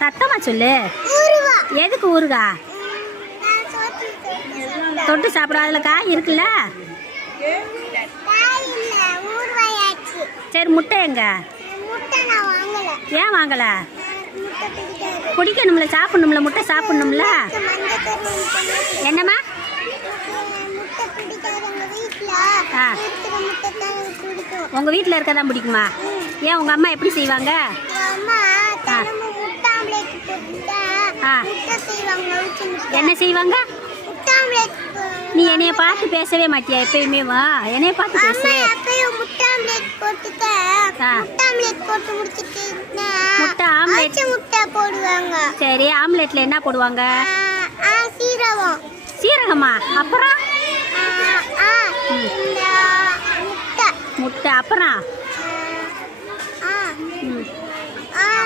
சத்தமா சொல்லு. எதுக்கு ஊறுகா? தொட்டு சாப்பிட அதில் காய் இருக்குல்ல. சரி, முட்டை எங்க? ஏன் வாங்கல? குடிக்கணும்ல, சாப்பிடணும்ல, முட்டை சாப்பிடணும்ல. என்னம்மா? உங்க வீட்டில் இருக்கதான் பிடிக்குமா? ஏன் உங்க அம்மா எப்படி செய்வாங்க? என்ன செய்வாங்க? நீ என்னைய பார்த்து பேசவே மாட்டியா எப்பயுமே? வா, என்னைய பார்த்து பேசு. முட்டை ஆம்லெட் சரி, ஆம்லெட்ல என்ன போடுவாங்க? சீரகமா? அப்புறம் முட்டை, அப்புறம்